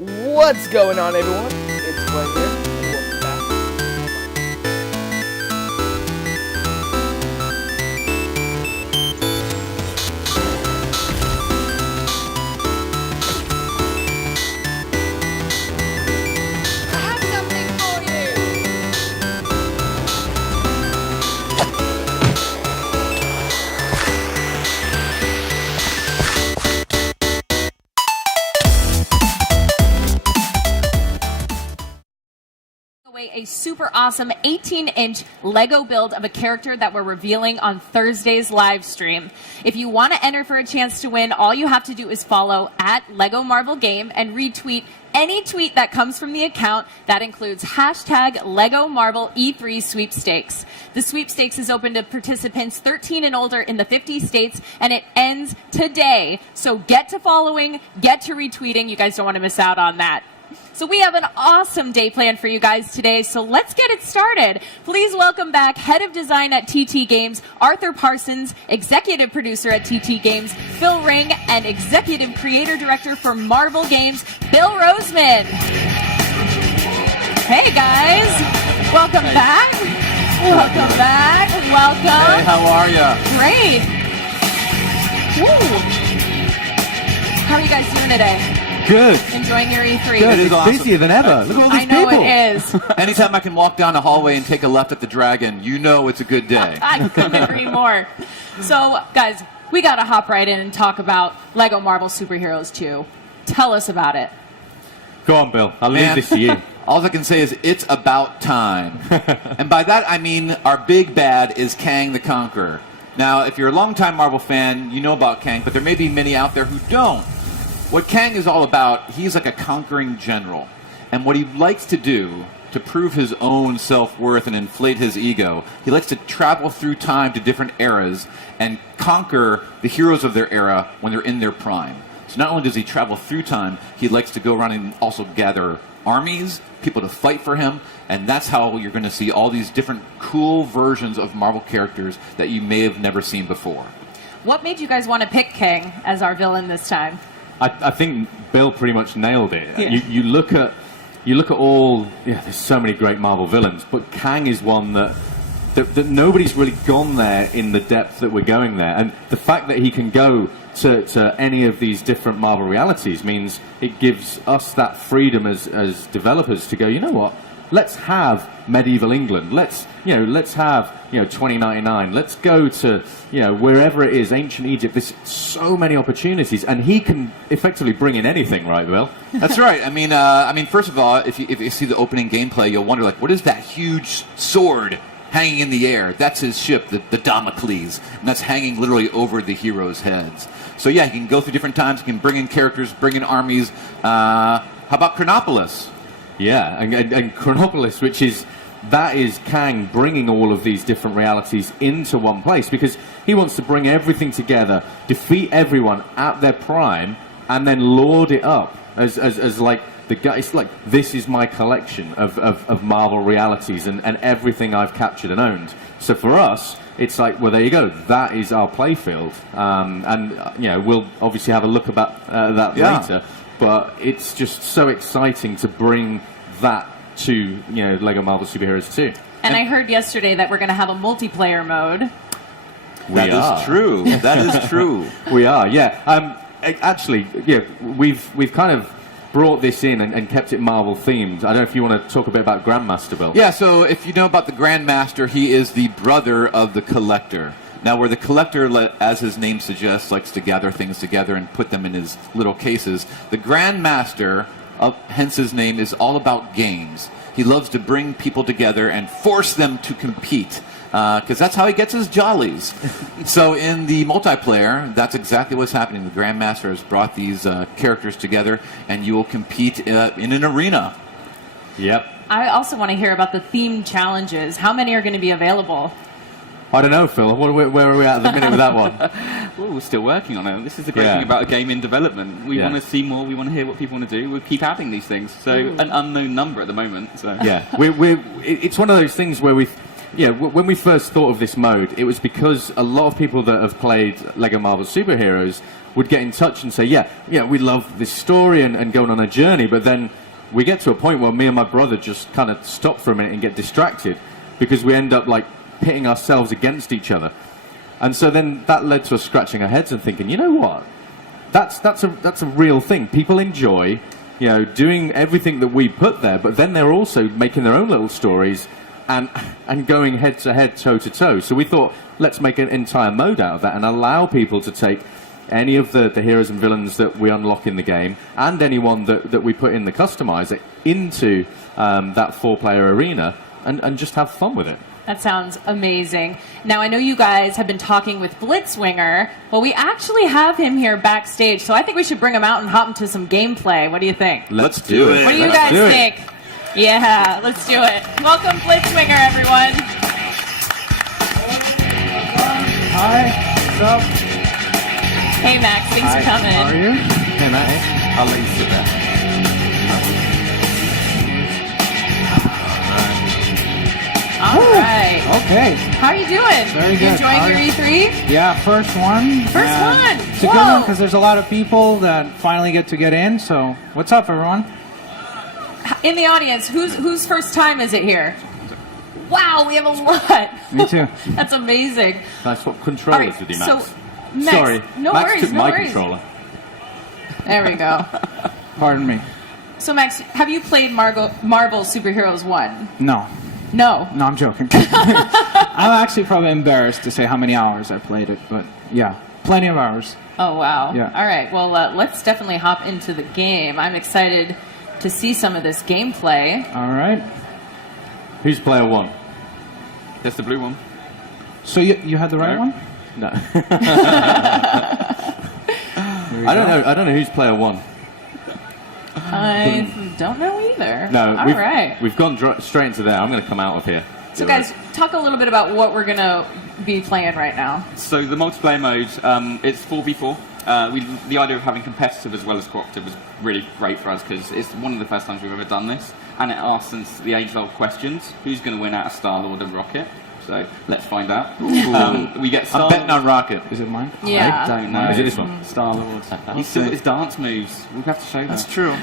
What's going on, everyone? It's Glenn here, and welcome back. I have something for you. Away a super awesome 18-inch Lego build of a character that we're revealing on Thursday's live stream. If you want to enter for a chance to win, all you have to do is follow @Lego Marvel Game and retweet any tweet that comes from the account. That includes hashtag Lego Marvel E3 sweepstakes. The sweepstakes is open to participants 13 and older in the 50 states, and it ends today. So get to following, get to retweeting. You guys don't want to miss out on that. So we have an awesome day planned for you guys today, so let's get it started. Please welcome back Head of Design at TT Games, Arthur Parsons, Executive Producer at TT Games, Phil Ring, and Executive Creator Director for Marvel Games, Bill Roseman. Hey guys, welcome back. Welcome back. Welcome. Hey, how are ya? Great. Woo. How are you guys doing today? Good. Enjoying your E3? Good. is It's awesome. busier than ever. Look at all these I know people. it is. Anytime I can walk down the hallway and take a left at the Dragon, you know it's a good day. I couldn't agree more. So, guys, we got to hop right in and talk about Lego Marvel Superheroes 2. Tell us about it. Go on, Bill. I'll leave Man, this to you. all I can say is it's about time. And by that I mean our big bad is Kang the Conqueror. Now, if you're a longtime Marvel fan, you know about Kang, but there may be many out there who don't. What Kang is all about, he's like a conquering general. And what he likes to do to prove his own self-worth and inflate his ego, he likes to travel through time to different eras and conquer the heroes of their era when they're in their prime. So not only does he travel through time, he likes to go around and also gather armies, people to fight for him, and that's how you're going to see all these different cool versions of Marvel characters that you may have never seen before. What made you guys want to pick Kang as our villain this time? I think Bill pretty much nailed it. Yeah. You look at all. Yeah, there's so many great Marvel villains, but Kang is one that nobody's really gone there in the depth that we're going there. And the fact that he can go to any of these different Marvel realities means it gives us that freedom as developers to go, you know what? Let's have medieval England. Let's have 2099. Let's go to wherever it is, ancient Egypt. There's so many opportunities, and he can effectively bring in anything, right, Bill? That's right. I mean, first of all, if you see the opening gameplay, you'll wonder, like, what is that huge sword hanging in the air? That's his ship, the Damocles, and that's hanging literally over the heroes' heads. So yeah, he can go through different times. He can bring in characters, bring in armies. How about Chronopolis? Yeah, and Chronopolis, that is Kang bringing all of these different realities into one place, because he wants to bring everything together, defeat everyone at their prime, and then lord it up as like the guy. It's like, this is my collection of Marvel realities and everything I've captured and owned. So for us, it's like, well, there you go. That is our playfield, and we'll obviously have a look about that later. But it's just so exciting to bring that to Lego Marvel Superheroes 2. And I heard yesterday that we're going to have a multiplayer mode. That is true. That is true. We are, yeah. Actually, we've kind of brought this in and kept it Marvel themed. I don't know if you want to talk a bit about Grandmaster, Bill. Yeah, so if you know about the Grandmaster, he is the brother of the Collector. Now, where the Collector, as his name suggests, likes to gather things together and put them in his little cases, the Grandmaster, hence his name, is all about games. He loves to bring people together and force them to compete, because that's how he gets his jollies. So in the multiplayer, that's exactly what's happening. The Grandmaster has brought these characters together, and you will compete in an arena. Yep. I also want to hear about the themed challenges. How many are going to be available? I don't know, Phil. Where are we at the minute with that one? Well, we're still working on it. This is the great thing about a game in development. We want to see more. We want to hear what people want to do. We'll keep adding these things. So an unknown number at the moment. So yeah, it's one of those things where when we first thought of this mode, it was because a lot of people that have played Lego Marvel Superheroes would get in touch and say, yeah, we love this story and going on a journey, but then we get to a point where me and my brother just kind of stop for a minute and get distracted because we end up like pitting ourselves against each other. And so then that led to us scratching our heads and thinking, you know what? That's a real thing. People enjoy, doing everything that we put there, but then they're also making their own little stories and going head to head, toe to toe. So we thought, let's make an entire mode out of that and allow people to take any of the heroes and villains that we unlock in the game and anyone that we put in the customizer into that 4-player arena and just have fun with it. That sounds amazing. Now, I know you guys have been talking with Blitzwinger. Well, we actually have him here backstage, so I think we should bring him out and hop into some gameplay. What do you think? Let's do it. What do you guys think? Yeah, let's do it. Welcome, Blitzwinger, everyone. Hi, what's up? Hey, Max, thanks for coming. How are you? Hey, Matt, I'll let you sit there. All right. Okay. How are you doing? Very You good. enjoying How are your you? E3? Yeah, first one. First one. It's a good Whoa. one because there's a lot of people that finally get to get in. So, what's up, everyone? In the audience, whose first time is it here? Wow, we have a lot. Me too. That's amazing. Nice swap All controllers right, with you, so Max. Max, Sorry, no Max worries, took no my worries. controller. There we go. Pardon me. So Max, have you played Marvel Superheroes 1? No. No. No, I'm joking. I'm actually probably embarrassed to say how many hours I played it, but yeah, plenty of hours. Oh wow. Yeah. All right. Well, let's definitely hop into the game. I'm excited to see some of this gameplay. All right. Who's player one? That's the blue one. So you had the right No. one? No. There you I don't go. know. I don't know who's player one. I don't know either. No. All right. We've gone straight into there. I'm going to come out of here. So guys, talk a little bit about what we're gonna be playing right now. So the multiplayer mode, it's 4v4. The idea of having competitive as well as cooperative was really great for us because it's one of the first times we've ever done this, and it asks us the age-old questions: who's going to win out of Star-Lord and Rocket? So let's find out. We get I'm Star-Lord. betting on Rocket. Is it mine? Yeah. I don't know. Is it this one? Star-Lord. He's still got his dance moves. We'll have to show that. That's true.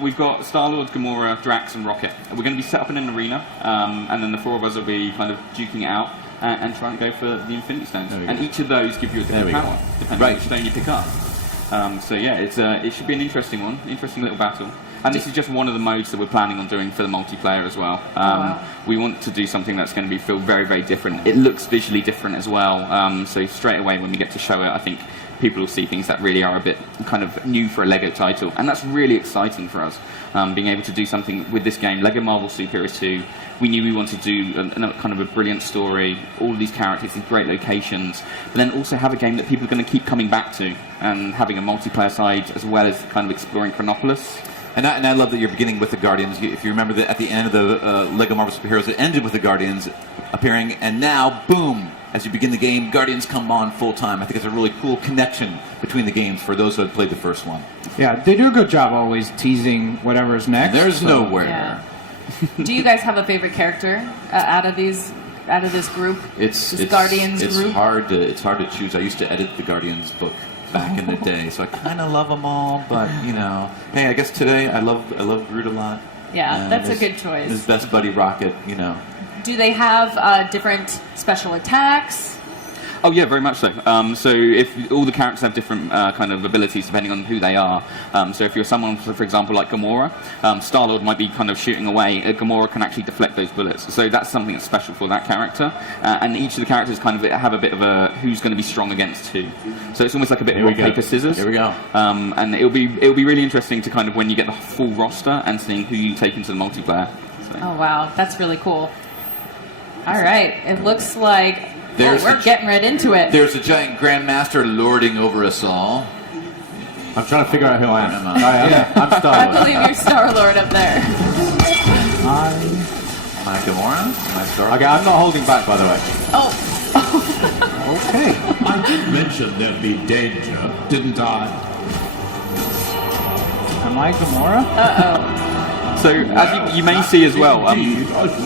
We've got Star-Lord, Gamora, Drax, and Rocket. We're going to be set up in an arena, and then the four of us will be kind of duking it out and trying to go for the Infinity Stones. There we And go. each of those give you a different There we go. power, depending Right. on which stone you pick up. So yeah, it should be an interesting one, interesting little battle. And this is just one of the modes that we're planning on doing for the multiplayer as well. wow. We want to do something that's going to feel very, very different. It looks visually different as well. So straight away when we get to show it, I think people will see things that really are a bit kind of new for a LEGO title. And that's really exciting for us, being able to do something with this game. LEGO Marvel Superheroes 2, we knew we wanted to do a kind of a brilliant story, all of these characters, these great locations, but then also have a game that people are going to keep coming back to, and having a multiplayer side as well as kind of exploring Chronopolis. And I love that you're beginning with the Guardians. If you remember that at the end of the Lego Marvel Superheroes, it ended with the Guardians appearing, and now, boom, as you begin the game, Guardians come on full time. I think it's a really cool connection between the games for those who have played the first one. Yeah, they do a good job always teasing whatever's next. There's so- nowhere. Yeah. Do you guys have a favorite character out of this group? This Guardians it's group? hard to choose. I used to edit the Guardians book back in the day, so I kind of love them all. But hey, I guess today I love Groot a lot. Yeah, that's a his- good choice. His best buddy Rocket, Do they have different special attacks? Oh yeah, very much so. So if all the characters have different kind of abilities depending on who they are. So if you're someone, for example, like Gamora, Star-Lord might be kind of shooting away. Gamora can actually deflect those bullets. So that's something that's special for that character. And each of the characters kind of have a bit of a who's going to be strong against who. So it's almost like a bit of rock, paper, scissors. Here we go. And it'll be really interesting to kind of when you get the full roster and seeing who you take into the multiplayer. So. Oh wow, that's really cool. All right, it looks like There's we're the- getting right into it. There's a giant Grandmaster lording over us all. I'm trying to figure out who I am. Am I? I'm I Star-Lord. believe you're Star-Lord up there. Am I Gamora? Am I Star? Okay, I'm not holding back, by the way. Oh, Okay. I did mention there'd be danger, didn't I? Am I Gamora? So as you may see as well,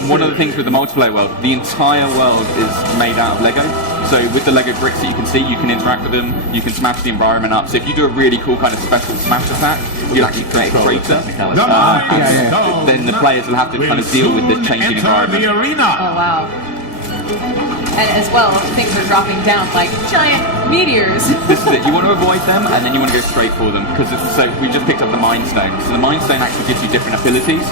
one of the things with the multiplayer world, the entire world is made out of Lego. So with the Lego bricks that you can see, you can interact with them, you can smash the environment up. So if you do a really cool kind of special smash attack, you'll actually create a crater. Then the players will have to kind of deal with the changing environment. Oh, wow. And as well, things are dropping down like giant meteors. This is it. You want to avoid them, and then you want to go straight for them. Because so we just picked up the Mind Stone. So the Mind Stone actually gives you different abilities.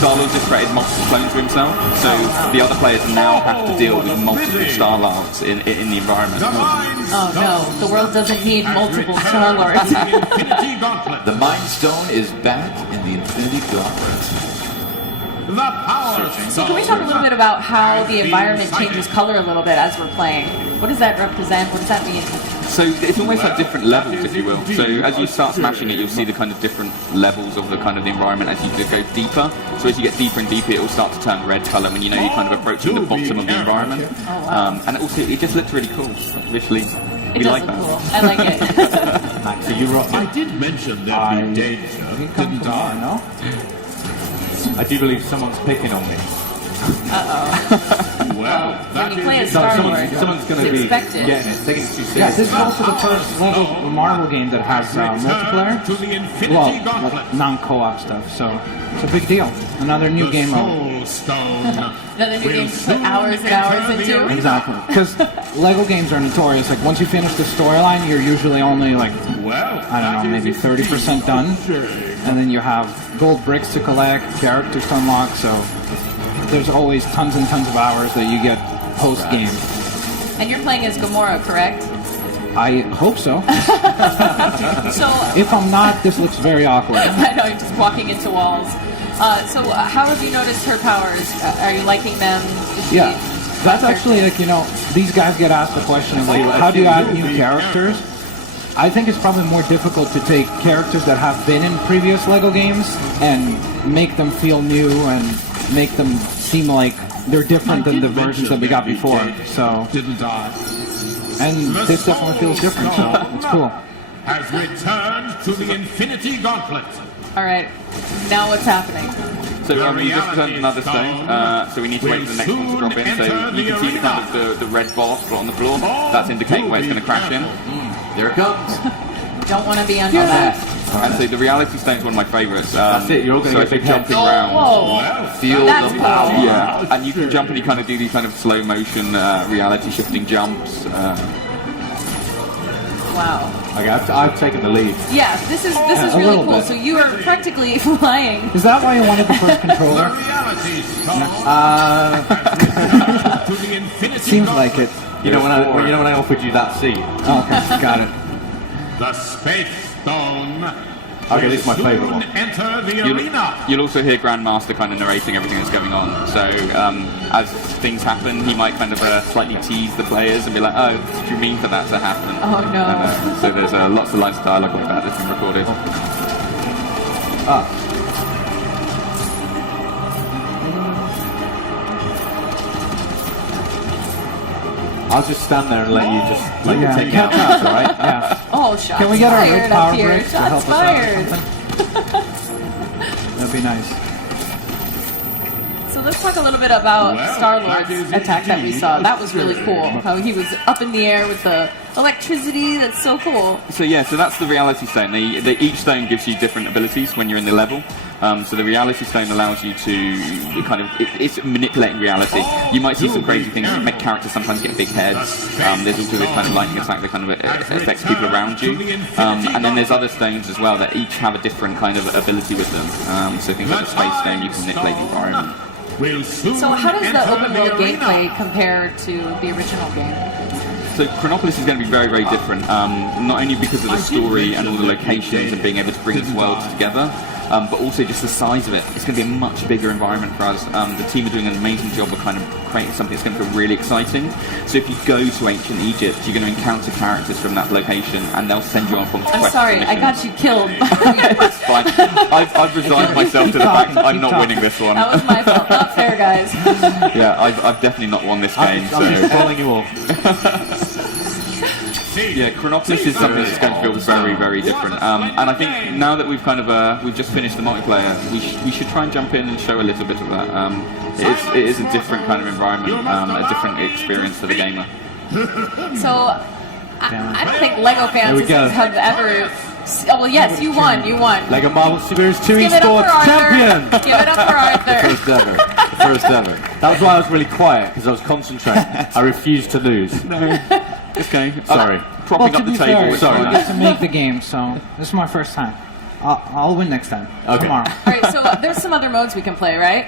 Star-Lord just created multiple clones for himself, so the other players now have to deal with multiple Star-Lords in the environment. Oh no, the world doesn't need multiple Star-Lords. The Mind Stone is back in the Infinity Gauntlet. So can we talk a little bit about how the environment changes color a little bit as we're playing? What does that represent? What does that mean? So it's almost like different levels, if you will. So as you start smashing it, you'll see the kind of different levels of the kind of the environment as you go deeper. So as you get deeper and deeper, it will start to turn red color when you know you're kind of approaching the bottom of the environment. And also, it just looks really cool visually. It does look cool. I like it. So you rock. I did mention there'd be danger. Didn't die, no? I do believe someone's picking on me. Well, When you play as Star-Lord, Someone's going to it's be expected. getting it, taking it too seriously. Yeah, this is also the first Lego Marvel game that has multiplayer. to the Infinity Well, Gauntlet. like non-co-op stuff, so it's a big deal. Another new game mode. Soul Stone. Another new game to put hours and hours into. Exactly. Because Lego games are notorious. Like, once you finish the storyline, you're usually only, like, Well, I don't know, maybe 30% done. And then you have gold bricks to collect, characters to unlock, so there's always tons and tons of hours that you get post-game. And you're playing as Gamora, correct? I hope so. So If I'm not, this looks very awkward. I know, you're just walking into walls. So how have you noticed her powers? Are you liking them? Is she- Yeah, that's actually, like, you know, these guys get asked the question of, like, how do you add new characters? I think it's probably more difficult to take characters that have been in previous Lego games and make them feel new and make them seem like they're different than the versions that we got before. So, Didn't die. and this definitely feels different, so it's cool. Has returned to the Infinity Gauntlet. All right, now what's happening? So we just turned another stone, so we need to wait for the next one to drop in. So you can see the kind of the red bar spot on the floor. That's indicating where it's going to crash in. There it comes. Don't want to be under that. And so the reality stone is one of my favourites. That's it, you're all gonna so get if you're big heads. jumping around. Whoa, Feel That's the cool. power. Yeah, and you can jump and you kind of do these kind of slow motion reality shifting jumps. wow. Okay, I've taken the lead. Yeah, this is a really little cool. bit. So you are practically flying. Is that why you wanted the first controller? Reality Stone to the Infinity Seems like it. You know when I offered you that seat. Oh, okay, got it. The Space Stone. Okay, this is my will favourite soon one. Enter the You'll, arena. you'll also hear Grandmaster kind of narrating everything that's going on. So as things happen, he might kind of slightly tease the players and be like, "Oh, what do you mean for that to happen?" Oh no. And, so there's lots of lines of dialogue like that that's been recorded. I'll just stand there and let you just let Yeah. you take it out, that's all right? Yeah. Oh, shots Can we get our fired red up power here. bricks to help Shots us out or fired. something? That'd be nice. So let's talk a little bit about Well, Star-Lord's that is attack that we indeed saw. a That was really shame. cool. How he was up in the air with the electricity. That's so cool. So yeah, so that's the reality stone. Each stone gives you different abilities when you're in the level. So the reality stone allows you to kind of it's manipulating reality. You might see some crazy things. You make characters sometimes get big heads. There's also this kind of lightning attack that kind of affects people around you. And then there's other stones as well that each have a different kind of ability with them. So things like the space stone, you can manipulate the environment. Will soon So how does the enter open world arena. gameplay compare to the original game? So Chronopolis is going to be very, very different. Not only because of the story and all the locations and being able to bring these worlds together, but also just the size of it. It's going to be a much bigger environment for us. The team are doing an amazing job of kind of creating something that's going to feel really exciting. So if you go to ancient Egypt, you're going to encounter characters from that location, and they'll send you on from I'm sorry, I got you killed. It's fine. I've resigned myself to the fact that I'm not winning this one. That was my fault. Not fair, guys. Yeah, I've definitely not won this game. I'm just So calling you all. Yeah, Chronopolis is something that's going to feel very, very different. And I think now that we've kind of we've just finished the multiplayer, we should try and jump in and show a little bit of that. It is a different kind of environment, a different experience for the gamer. So, I don't think Lego fans have ever. Oh, well, yes, you won. You won. Lego Marvel Superheroes 2 Give it up Esports for Arthur. champion. Give it up for Arthur. First ever. The first ever. That was why I was really quiet, because I was concentrating. I refused to lose. Okay. Sorry. Propping to up the be table. fair, is Sorry. I fine. get to make the game, so this is my first time. I'll win next time. Okay. Tomorrow. All right, so there's some other modes we can play, right?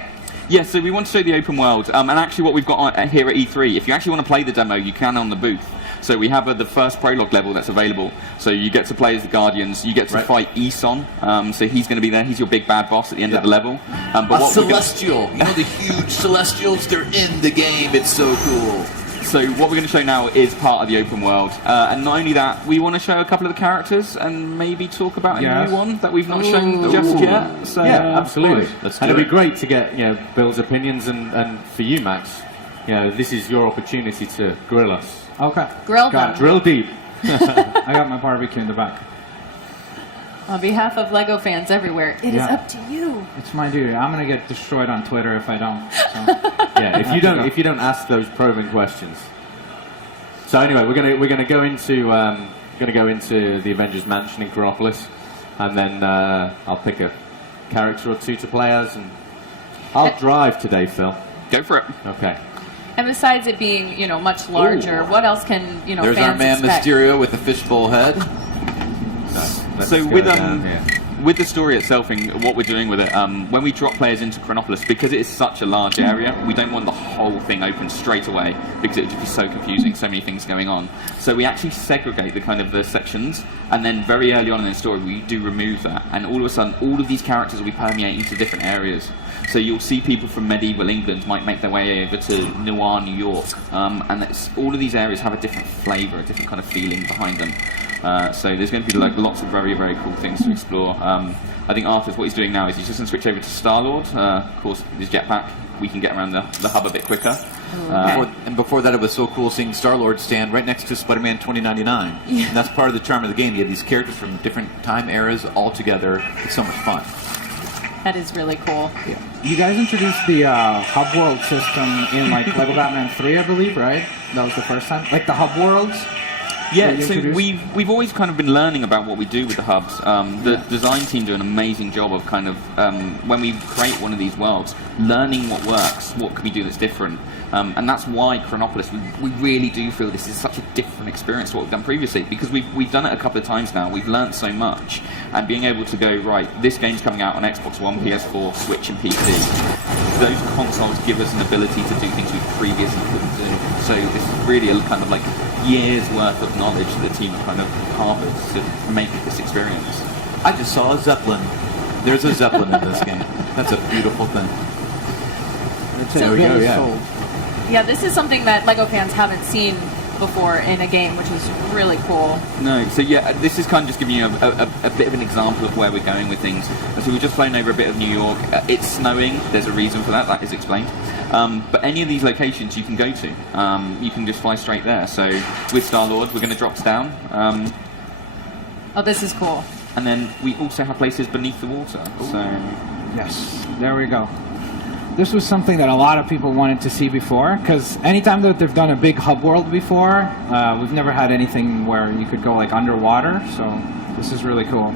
Yeah, so we want to show the open world, and actually what we've got here at E3, if you actually want to play the demo, you can on the booth. So we have the first prologue level that's available. So you get to play as the Guardians, you get to fight Eson, so he's going to be there, he's your big bad boss at the end of the level. But A what we're gonna- celestial. You know the huge celestials? They're in the game. It's so cool. So what we're going to show now is part of the open world, and not only that, we want to show a couple of the characters and maybe talk about a Yes. new one that we've not shown just yet. So, Yeah, absolutely. Let's And do it'd it. be great to get Bill's opinions, and for you, Max, this is your opportunity to grill us. Okay. Grill Got them. it. Drill deep. I got my barbecue in the back. On behalf of Lego fans everywhere, it is Yeah. up to you. It's my duty. I'm gonna get destroyed on Twitter if I don't. So. Yeah, if you don't ask those probing questions. So anyway, we're gonna go into the Avengers Mansion in Chronopolis, and then I'll pick a character or two to play as, and I'll drive today, Phil. go for it. Okay. And besides it being, much larger, what else can, There's fans our man expect? Mysterio with the fishbowl head. Let's So go with down here. with the story itself and what we're doing with it, when we drop players into Chronopolis, because it is such a large area, we don't want the whole thing open straight away because it would just be so confusing, so many things going on. So we actually segregate the sections, and then very early on in the story we do remove that, and all of a sudden all of these characters will be permeating to different areas. So you'll see people from medieval England might make their way over to Noir, New York, and all of these areas have a different flavour, a different kind of feeling behind them. So there's going to be lots of very, very cool things to explore. I think Arthur's what he's doing now is he's just going to switch over to Star-Lord. Of course, his jetpack, we can get around the hub a bit quicker. Before that, it was so cool seeing Star-Lord stand right next to Spider-Man 2099. Yeah. And that's part of the charm of the game. You have these characters from different time eras all together. It's so much fun. That is really cool. You guys introduced the hub world system in Lego Batman 3, I believe, right? That was the first time. Like the hub worlds. Yeah, that you so introduced? we've always kind of been learning about what we do with the hubs. The design team do an amazing job of kind of when we create one of these worlds, learning what works, what can we do that's different, and that's why Chronopolis. We really do feel this is such a different experience to what we've done previously because we've done it a couple of times now. We've learned so much, and being able to go right, this game's coming out on Xbox One, PS4, Switch, and PC. Those consoles give us an ability to do things we previously couldn't do. So this is really a kind of like years worth of knowledge that the team have kind of harvested to make this experience. I just saw a Zeppelin. There's a Zeppelin in this game. That's a beautiful thing. So- we go, yeah. Sold. Yeah, this is something that Lego fans haven't seen before in a game, which is really cool. No, so yeah, this is kind of just giving you a bit of an example of where we're going with things. And so we've just flown over a bit of New York. It's snowing. There's a reason for that. That is explained. But any of these locations you can go to. You can just fly straight there. So with Star-Lord, we're going to drop down. Oh, this is cool. And then we also have places beneath the water. So Yes, there we go. This was something that a lot of people wanted to see before, because anytime that they've done a big hub world before, we've never had anything where you could go underwater, so this is really cool.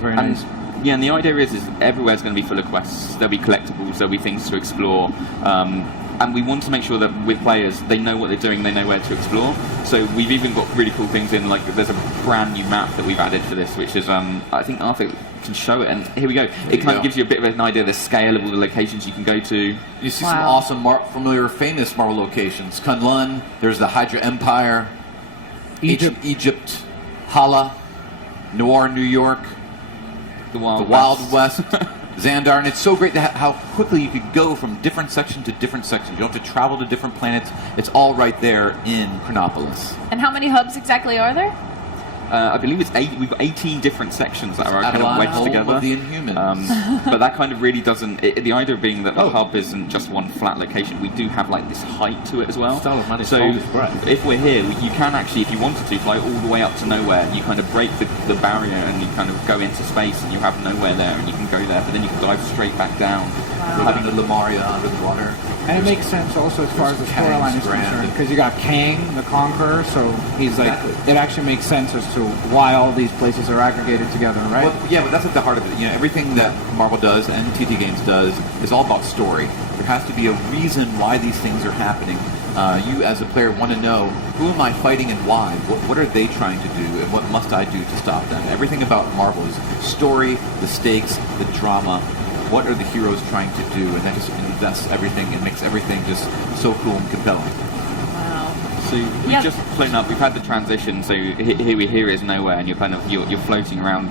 Very nice. Yeah, and the idea is everywhere's going to be full of quests. There'll be collectibles, there'll be things to explore. And we want to make sure that with players, they know what they're doing, they know where to explore. So we've even got really cool things in, there's a brand new map that we've added for this, which is, I think Arthur can show it, and here we go. It kind of gives you a bit of an idea of the scale of all the locations you can go to. You see some awesome, familiar, famous Marvel locations. Kunlun, there's the Hydra Empire, Egypt, Hala, Noir, New York, The the Wild Wild West, Xandar, and it's so great to how quickly you could go from different section to different section. You don't have to travel to different planets. It's all right there in Chronopolis. And how many hubs exactly are there? I believe it's 8. We've got 18 different sections that are kind of Adeline, wedged home together. of the Inhumans. But that kind of really doesn't. The idea being that the hub isn't just one flat location. We do have like this height to it as well. Style of Man is so hold its breath. if we're here, you can actually, if you wanted to, fly all the way up to nowhere. You kind of break the barrier and you kind of go into space and you have nowhere there and you can go there, but then you can dive straight back down. Having the Lemuria under the water. And it makes sense also as far as the storyline is concerned, because you got Kang, the Conqueror, so he's like, it actually makes sense as to why all these places are aggregated together, right? Well, yeah, but that's at the heart of it. You know, everything that Marvel does and TT Games does is all about story. There has to be a reason why these things are happening. You, as a player, want to know, who am I fighting and why? What are they trying to do, and what must I do to stop them? Everything about Marvel is story, the stakes, the drama. What are the heroes trying to do? And that just invests everything and makes everything just so cool and compelling. Wow. So we've just flown up. We've had the transition. So here is nowhere, and you're floating around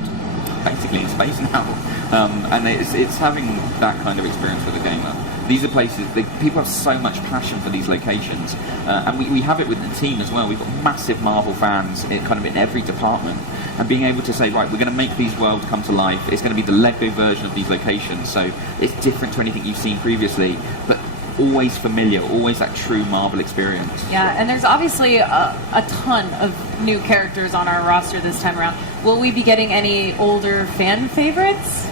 basically in space now. And it's having that kind of experience with a gamer. These are places people have so much passion for these locations, and we have it with the team as well. We've got massive Marvel fans in every department, and being able to say, right, we're going to make these worlds come to life. It's going to be the Lego version of these locations, so it's different to anything you've seen previously, but always familiar, always that true Marvel experience. Yeah, and there's obviously a ton of new characters on our roster this time around. Will we be getting any older fan favorites?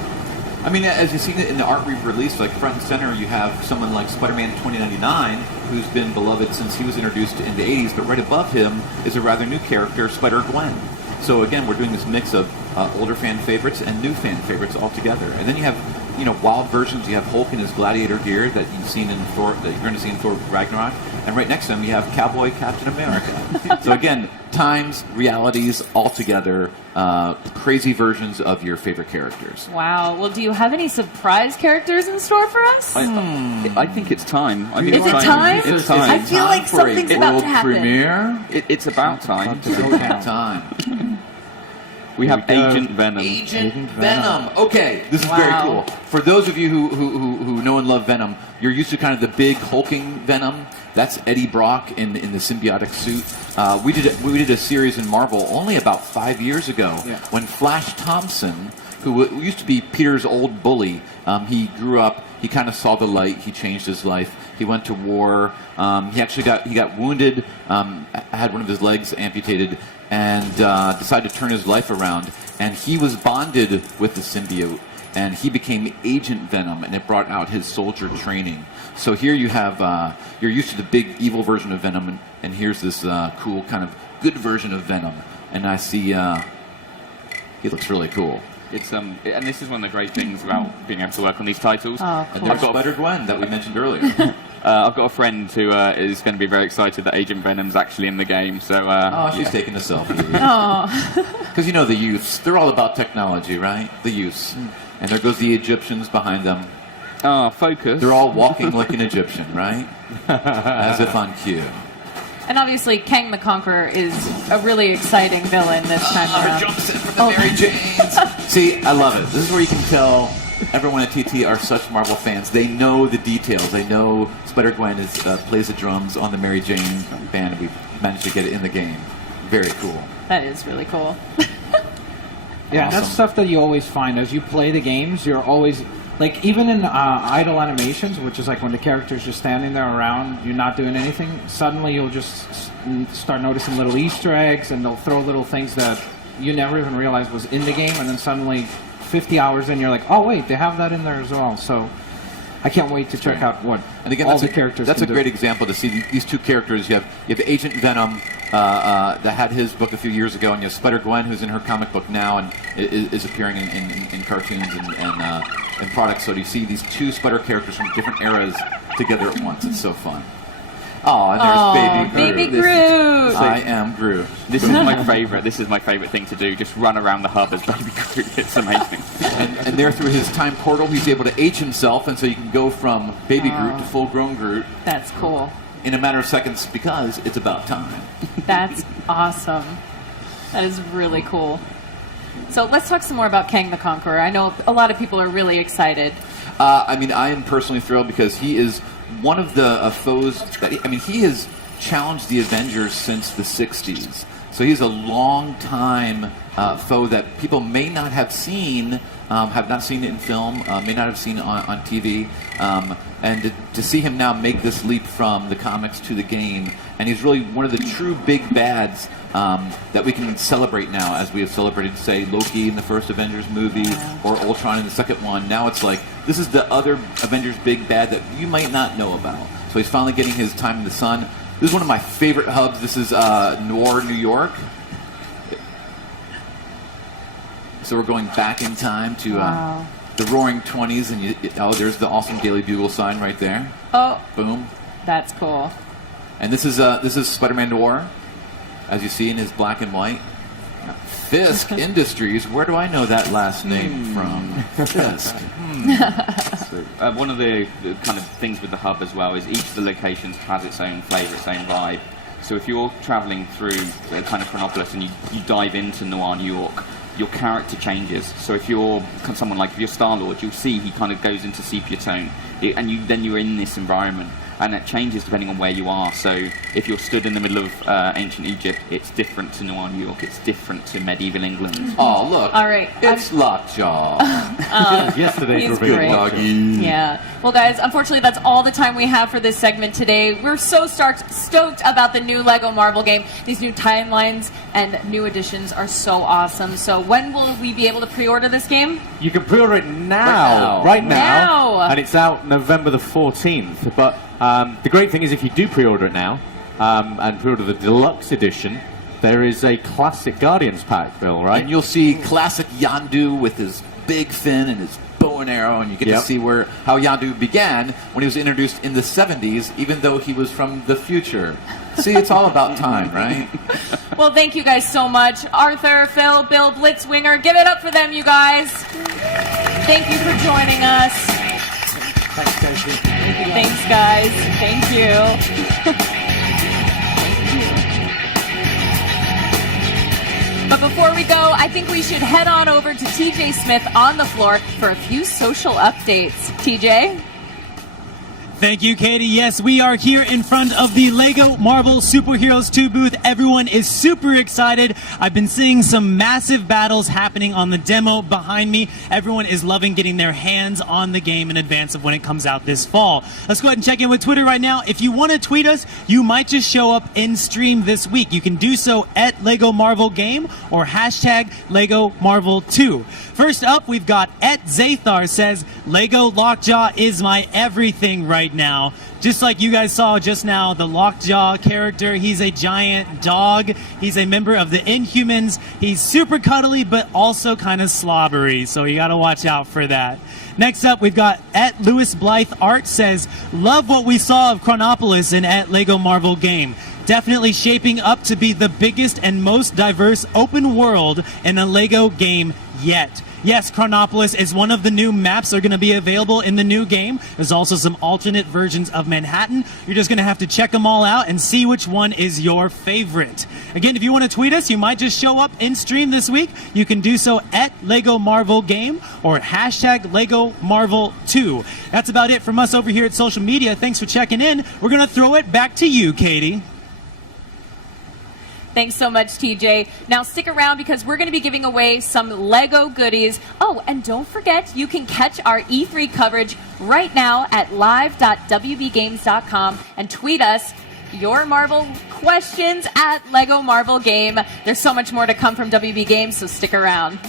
I mean, as you've seen it in the art we've released, like front and center, you have someone like Spider-Man 2099, who's been beloved since he was introduced in the 80s, but right above him is a rather new character, Spider-Gwen. So again, we're doing this mix of older fan favorites and new fan favorites all together. And then you have, wild versions. You have Hulk in his gladiator gear that you've seen in Thor, that you're going to see in Thor Ragnarok. And right next to him, you have Cowboy Captain America. So again, times, realities, all together, crazy versions of your favorite characters. Wow. Well, do you have any surprise characters in store for us? I think it's time. Is it time? It's time. I feel like something's about to happen. Premiere. It's about time. Time. We have Agent Venom. Agent Venom. Okay, this is very cool. For those of you who know and love Venom, you're used to kind of the big hulking Venom. That's Eddie Brock in the symbiotic suit. We did a series in Marvel only about 5 years ago when Flash Thompson, who used to be Peter's old bully, he grew up. He kind of saw the light. He changed his life. He went to war. He actually got wounded. Had one of his legs amputated, and decided to turn his life around. And he was bonded with the symbiote, and he became Agent Venom, and it brought out his soldier training. So here you have, you're used to the big evil version of Venom, and here's this cool kind of good version of Venom. And I see he looks really cool. It's and this is one of the great things about being able to work on these titles. Oh, And there's Spider-Gwen that we mentioned earlier. I've got a friend who is going to be very excited that Agent Venom's actually in the game. So She's taking a selfie. Oh. Because the youths, they're all about technology, right? The youths. And there goes the Egyptians behind them. Focus. They're all walking like an Egyptian, right? As if on cue. And obviously, Kang the Conqueror is a really exciting villain this time around. Jumps in from the Mary Janes. See, I love it. This is where you can tell everyone at TT are such Marvel fans. They know the details. They know Spider-Gwen plays the drums on the Mary Jane band. We've managed to get it in the game. Very cool. That is really cool. Yeah, that's stuff that you always find as you play the games. You're always like, even in idle animations, which is like when the character's just standing there around, you're not doing anything. Suddenly, you'll just start noticing little Easter eggs, and they'll throw little things that you never even realized was in the game, and then suddenly, 50 hours in, you're like, oh wait, they have that in there as well. So I can't wait to check out what all the characters. That's a can great do. example to see these two characters. You have Agent Venom that had his book a few years ago, and you have Spider-Gwen, who's in her comic book now and is appearing in cartoons and products. So you see these two Spider characters from different eras together at once. It's so fun. Oh, and there's Baby Groot. Groot. I am Groot. This is my favorite. This is my favorite thing to do. Just run around the hub as Baby Groot. It's amazing. And there, through his time portal, he's able to age himself, and so you can go from Baby Groot to full-grown Groot That's cool. in a matter of seconds because it's about time. That's awesome. That is really cool. So let's talk some more about Kang the Conqueror. I know a lot of people are really excited. I mean, I am personally thrilled because he is one of the foes that he has challenged the Avengers since the 60s. So he's a long time foe that people may not have seen, have not seen it in film, may not have seen it on TV. And to see him now make this leap from the comics to the game, and he's really one of the true big bads that we can celebrate now, as we have celebrated, say, Loki in the first Avengers movie, or Ultron in the second one. Now it's like, this is the other Avengers big bad that you might not know about. So he's finally getting his time in the sun. This is one of my favorite hubs. This is Noir, New York. So we're going back in time to the Roaring 20s, and there's the awesome Daily Bugle sign right there. Oh, Boom. that's cool. And this is Spider-Man Noir, as you see in his black and white. Fisk Industries. Where do I know that last name from? Fisk. One of the kind of things with the hub as well is each of the locations has its own flavour, its own vibe. So if you're travelling through kind of Chronopolis and you dive into Noir, New York, your character changes. So if you're someone like, if you're Star-Lord, you'll see he kind of goes into sepia tone, and then you're in this environment, and it changes depending on where you are. So if you're stood in the middle of ancient Egypt, it's different to Noir, New York. It's different to medieval England. Oh, look. All right. It's Lockjaw. Yesterday's He's reveal. great. Doggy. Yeah. Well, guys, unfortunately, that's all the time we have for this segment today. We're so stoked about the new Lego Marvel game. These new timelines and new additions are so awesome. So when will we be able to pre-order this game? You can pre-order it now. Right now. Now. And it's out November the 14th. But the great thing is if you do pre-order it now, and pre-order the deluxe edition, there is a classic Guardians pack, Bill, right? And you'll see classic Yondu with his big fin and his bow and arrow, and you get to see how Yondu began when he was introduced in the 70s, even though he was from the future. See, it's all about time, right? Well, thank you guys so much. Arthur, Phil, Bill, Blitzwinger, give it up for them, you guys. Thank you for joining us. Thanks, Casey. Thanks, guys. Thank you. But before we go, I think we should head on over to TJ Smith on the floor for a few social updates. TJ? Thank you, Katie. Yes, we are here in front of the Lego Marvel Superheroes 2 booth. Everyone is super excited. I've been seeing some massive battles happening on the demo behind me. Everyone is loving getting their hands on the game in advance of when it comes out this fall. Let's go ahead and check in with Twitter right now. If you want to tweet us, you might just show up in stream this week. You can do so at Lego Marvel Game or hashtag Lego Marvel 2. First up, we've got @Zathar says, Lego Lockjaw is my everything right now. Just like you guys saw just now, the Lockjaw character, he's a giant dog. He's a member of the Inhumans. He's super cuddly, but also kind of slobbery, so you gotta watch out for that. Next up, we've got @Lewis Blythe Art says, love what we saw of Chronopolis in @Lego Marvel Game. Definitely shaping up to be the biggest and most diverse open world in a Lego game yet. Yes, Chronopolis is one of the new maps that are going to be available in the new game. There's also some alternate versions of Manhattan. You're just going to have to check them all out and see which one is your favorite. Again, if you want to tweet us, you might just show up in stream this week. You can do so at Lego Marvel Game or hashtag Lego Marvel 2. That's about it from us over here at social media. Thanks for checking in. We're going to throw it back to you, Katie. Thanks so much, TJ. Now stick around because we're going to be giving away some Lego goodies. Oh, and don't forget, you can catch our E3 coverage right now at live.wbgames.com and tweet us your Marvel questions at Lego Marvel Game. There's so much more to come from WB Games, so stick around.